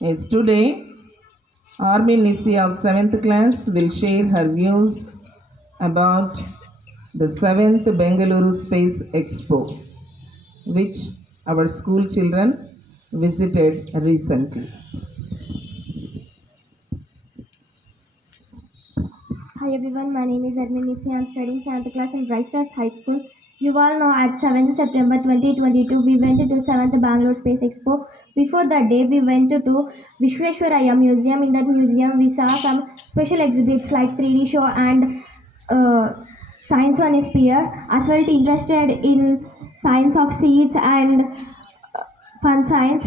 Yes, today Army Nissi of 7th class will share her views about the 7th Bengaluru Space Expo, which our school children visited recently. Hi everyone, my name is Armin Nisi. I am studying 7th class in Bright Stars High School. You all know at 7th September 2022 we went to 7th Bangalore Space Expo. Before that day we went to Vishweshwaraya Museum. In that museum we saw some special exhibits like 3D show and science on a sphere. I felt interested in science of seeds and fun science.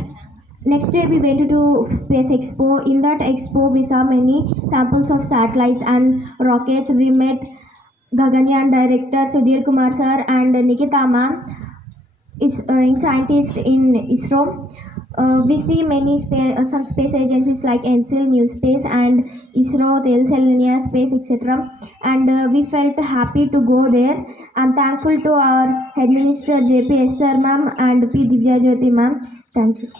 Next day we went to Space Expo. In that expo we saw many samples of satellites and rockets. We met Gaganyaan director Sudhir Kumar sir and Nikita ma'am is scientist in ISRO. We see many some space agencies like ENSIL, New Space, and ISRO, Telselenia Space, etc. And we felt happy to go there. I'm thankful to our head minister JP Esther ma'am and P Divya Jyoti ma'am. Thank you.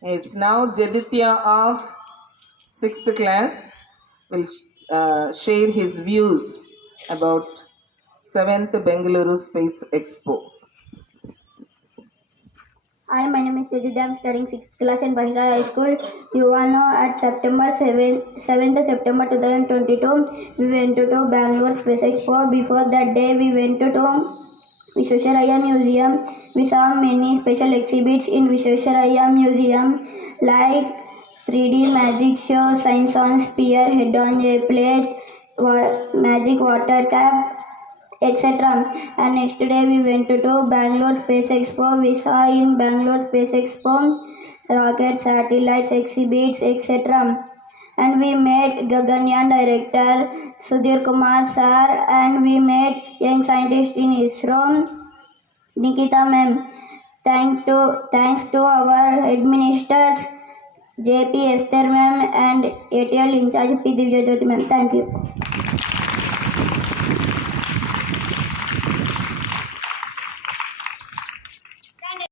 Yes, now Jedidiah of 6th class will share his views about 7th Bengaluru Space Expo. Hi, my name is Jedidiah. I'm studying 6th class in Bahira High School. You all know at September 7th September 2022, we went to Bangalore Space Expo. Before that day, we went to Vishwesvaraya Museum. We saw many special exhibits in Vishwesvaraya Museum like 3D magic show, science on sphere, head on a plate, magic water tap, etc. And next day we went to Bangalore Space Expo. We saw in Bangalore Space Expo rocket satellites exhibits, etc. And we met Gaganyaan director Sudhir Kumar sir, and we met young scientist in ISRO Nikita ma'am. Thanks to our administrators JP Esther ma'am and ATL in charge P Divya Jyoti ma'am. Thank you.